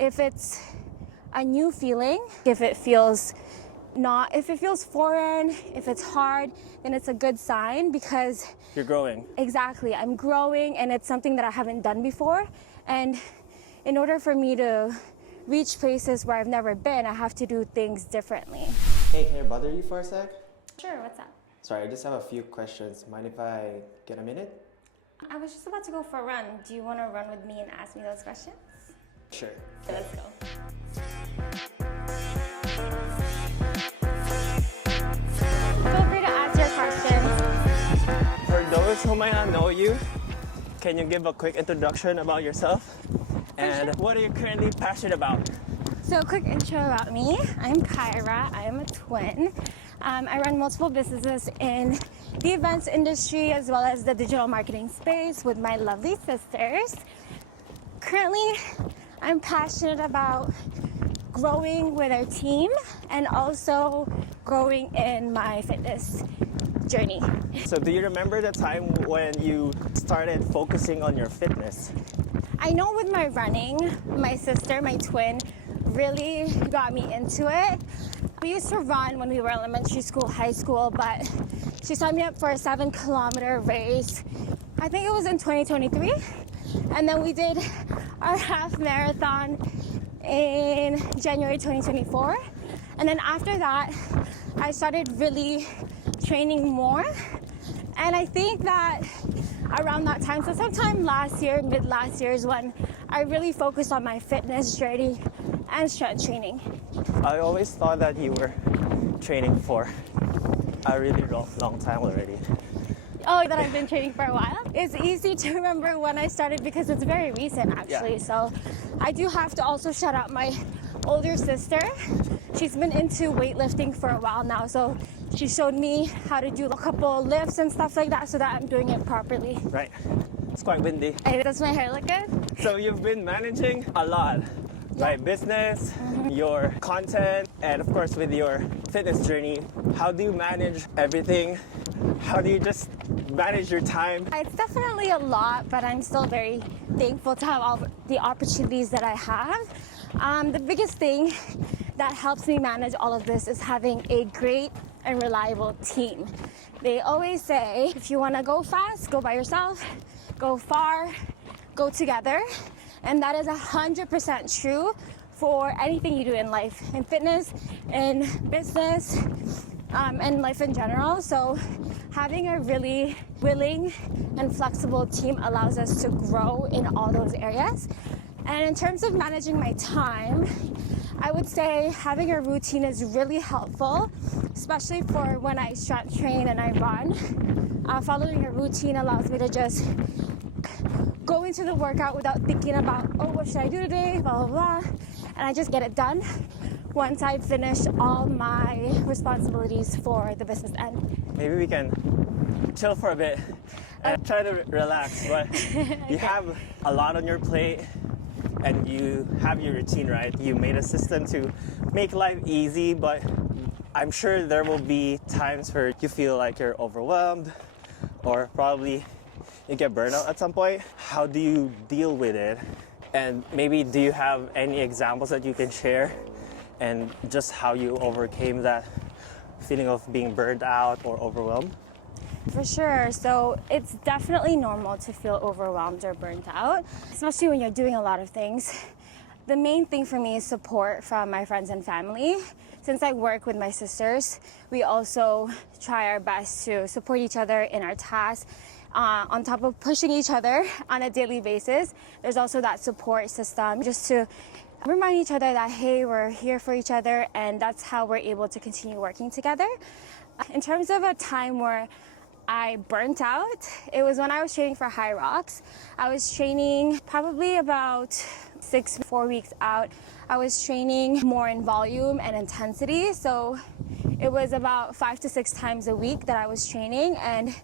if it's a new feeling, if it feels foreign, if it's hard, then it's a good sign because you're growing. Exactly, I'm growing and it's something that I haven't done before. And in order for me to reach places where I've never been, I have to do things differently. Hey, can I bother you for a sec? Sure, what's up? Sorry, I just have a few questions. Mind if I get a minute? I was just about to go for a run. Do you want to run with me and ask me those questions? Sure. So let's go. Feel free to ask your questions. For those who might not know you, can you give a quick introduction about yourself? And what are you currently passionate about? So a quick intro about me. I'm Kyra. I am a twin. I run multiple businesses in the events industry as well as the digital marketing space with my lovely sisters. Currently, I'm passionate about growing with our team and also growing in my fitness journey. So do you remember the time when you started focusing on your fitness? I know with my running, my sister, my twin, really got me into it. We used to run when we were elementary school, high school, but she signed me up for a 7-kilometer race. I think it was in 2023. And then we did our half marathon in January 2024. And then after that, I started really training more. And I think that around that time, so sometime last year, mid last year is when I really focused on my fitness journey and strength training. I always thought that you were training for a really long time already. Oh, that I've been training for a while? It's easy to remember when I started because it's very recent actually. Yeah. So I do have to also shout out my older sister. She's been into weightlifting for a while now, so she showed me how to do a couple lifts and stuff like that so that I'm doing it properly. Right. It's quite windy. Hey, does my hair look good? So you've been managing a lot, right? Business, your content, and of course with your fitness journey. How do you manage everything? How do you just manage your time? It's definitely a lot, but I'm still very thankful to have all the opportunities that I have. The biggest thing that helps me manage all of this is having a great and reliable team. They always say, if you want to go fast, go by yourself, go far, go together. And that is 100% true for anything you do in life, in fitness, in business, and life in general. So having a really willing and flexible team allows us to grow in all those areas. And in terms of managing my time, I would say having a routine is really helpful, especially for when I strength train and I run. Following a routine allows me to just go into the workout without thinking about, oh, what should I do today, blah, blah, blah. And I just get it done once I've finished all my responsibilities for the business end. Maybe we can chill for a bit and try to relax, but you have a lot on your plate and you have your routine, right? You made a system to make life easy, but I'm sure there will be times where you feel like you're overwhelmed or probably you get burnout at some point. How do you deal with it? And maybe do you have any examples that you can share and just how you overcame that feeling of being burned out or overwhelmed? For sure. So it's definitely normal to feel overwhelmed or burnt out, especially when you're doing a lot of things. The main thing for me is support from my friends and family. Since I work with my sisters, we also try our best to support each other in our tasks. On top of pushing each other on a daily basis, there's also that support system just to remind each other that, hey, we're here for each other, and that's how we're able to continue working together. In terms of a time where I burnt out, it was when I was training for HYROX. I was training probably about 4 weeks out. I was training more in volume and intensity, so it was about 5 to 6 times a week that I was training, and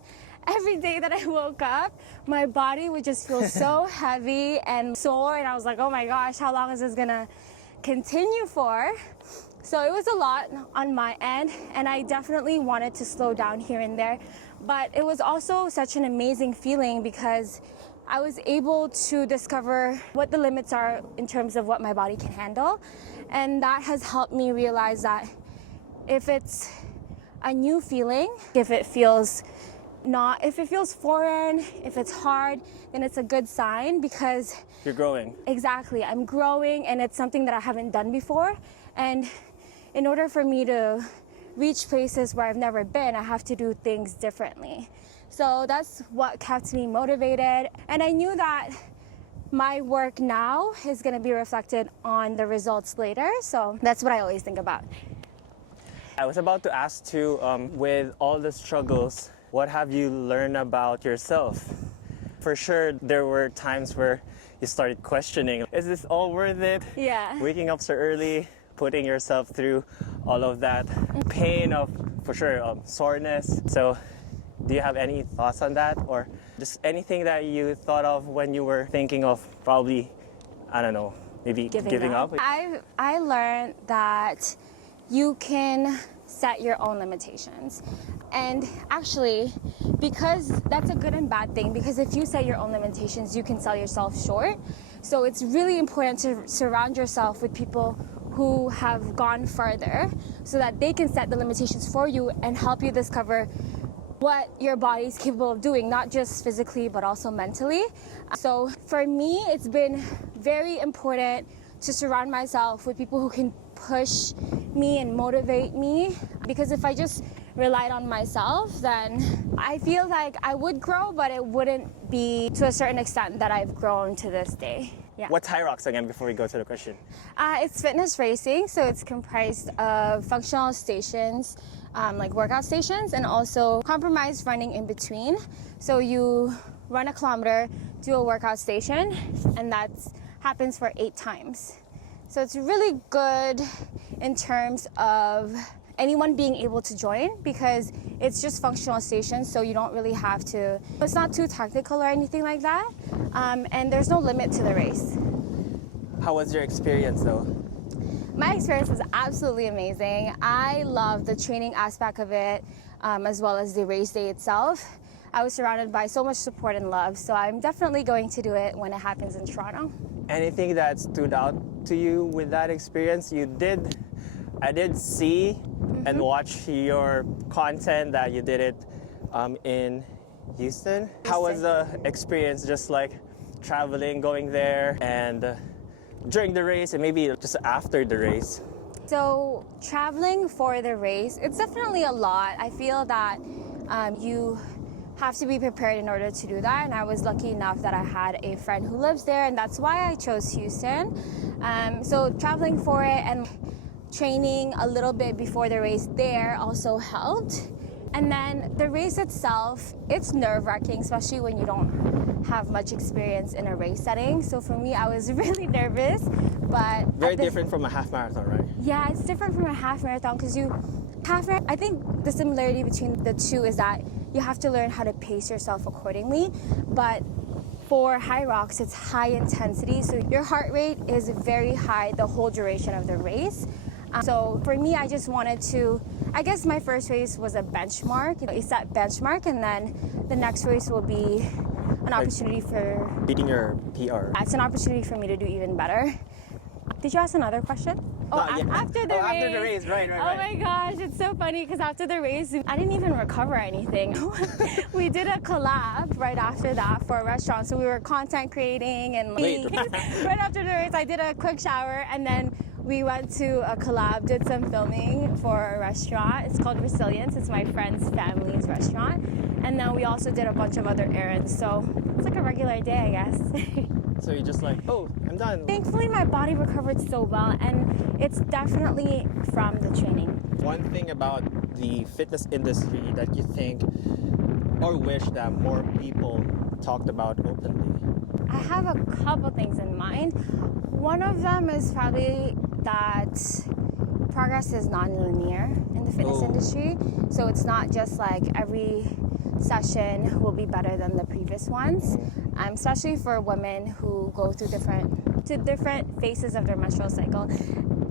every day that I woke up, my body would just feel so heavy and sore, and I was like, oh my gosh, how long is this gonna continue for? So it was a lot on my end, and I definitely wanted to slow down here and there, but it was also such an amazing feeling because I was able to discover what the limits are in terms of what my body can handle. And that has helped me realize that if it's a new feeling, if it feels foreign, if it's hard, then it's a good sign because You're growing. exactly, I'm growing and it's something that I haven't done before. And in order for me to reach places where I've never been, I have to do things differently. So that's what kept me motivated. And I knew that my work now is going to be reflected on the results later. So that's what I always think about. I was about to ask too, with all the struggles, what have you learned about yourself? For sure, there were times where you started questioning, is this all worth it? Yeah. Waking up so early, putting yourself through all of that pain of, for sure, soreness. So do you have any thoughts on that? Or just anything that you thought of when you were thinking of probably, I don't know, maybe giving up? I learned that you can set your own limitations. And actually, because that's a good and bad thing, because if you set your own limitations, you can sell yourself short. So it's really important to surround yourself with people who have gone further so that they can set the limitations for you and help you discover what your body is capable of doing, not just physically, but also mentally. So for me, it's been very important to surround myself with people who can push me and motivate me, because if I just relied on myself, then I feel like I would grow, but it wouldn't be to a certain extent that I've grown to this day. Yeah. What's HYROX again before we go to the question? It's fitness racing, so it's comprised of functional stations, like workout stations, and also compromised running in between. So you run a kilometer, do a workout station, and that happens for 8 times. So it's really good in terms of anyone being able to join, because it's just functional stations, so you don't really have to, it's not too technical or anything like that, and there's no limit to the race. How was your experience though? My experience was absolutely amazing. I love the training aspect of it, as well as the race day itself. I was surrounded by so much support and love, so I'm definitely going to do it when it happens in Toronto. Anything that stood out to you with that experience? I did see and watch your content that you did it in Houston. How was the experience, just like traveling, going there, and during the race and maybe just after the race? So traveling for the race, it's definitely a lot. I feel that you have to be prepared in order to do that, and I was lucky enough that I had a friend who lives there, and that's why I chose Houston. So traveling for it and training a little bit before the race there also helped. And then the race itself, it's nerve-wracking, especially when you don't have much experience in a race setting. So for me, I was really nervous, but Very different from a half marathon, right? yeah, it's different from a half marathon, because I think the similarity between the two is that you have to learn how to pace yourself accordingly. But for HYROX, it's high intensity, so your heart rate is very high the whole duration of the race. So for me, I just wanted to, I guess my first race was a benchmark, a set benchmark, and then the next race will be an opportunity for Beating your PR. it's an opportunity for me to do even better. Did you ask another question? Not yet. After the race. After the race, right. Oh my gosh, it's so funny because after the race, I didn't even recover anything. We did a collab right after that for a restaurant. So we were content creating and right after the race, I did a quick shower, and then we went to a collab, did some filming for a restaurant. It's called Resilience. It's my friend's family's restaurant. And then we also did a bunch of other errands. So it's like a regular day, I guess. So you're just like, oh, I'm done. Thankfully, my body recovered so well, and it's definitely from the training. One thing about the fitness industry that you think or wish that more people talked about openly? I have a couple things in mind. One of them is probably that progress is non-linear in the fitness industry. So it's not just like every session will be better than the previous ones, especially for women who go through different to different phases of their menstrual cycle.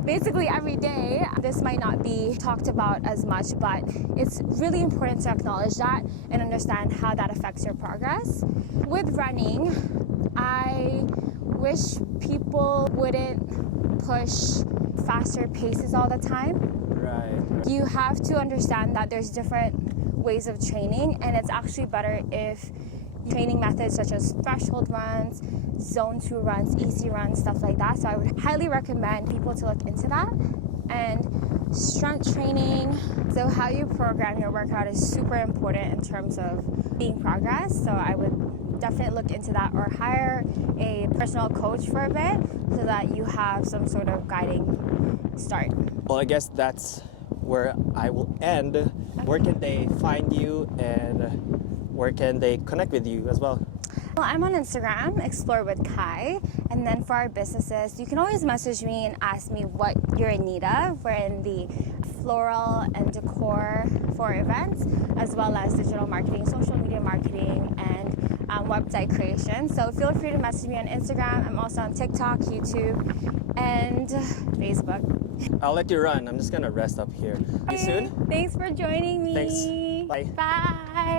Basically every day. This might not be talked about as much, but it's really important to acknowledge that and understand how that affects your progress. With running, I wish people wouldn't push faster paces all the time. Right. You have to understand that there's different ways of training, and it's actually better if training methods such as threshold runs, zone 2 runs, easy runs, stuff like that. So I would highly recommend people to look into that. And strength training, so how you program your workout is super important in terms of seeing progress. So I would definitely look into that, or hire a personal coach for a bit so that you have some sort of guiding start. Well, I guess that's where I will end. Where can they find you, and where can they connect with you as well? Well, I'm on Instagram, Explore with Kai. And then for our businesses, you can always message me and ask me what you're in need of. We're in the floral and decor for events, as well as digital marketing, social media marketing, and website creation. So feel free to message me on Instagram. I'm also on TikTok, YouTube, and Facebook. I'll let you run. I'm just gonna rest up here. See you soon. Thanks for joining me. Thanks. Bye. Bye.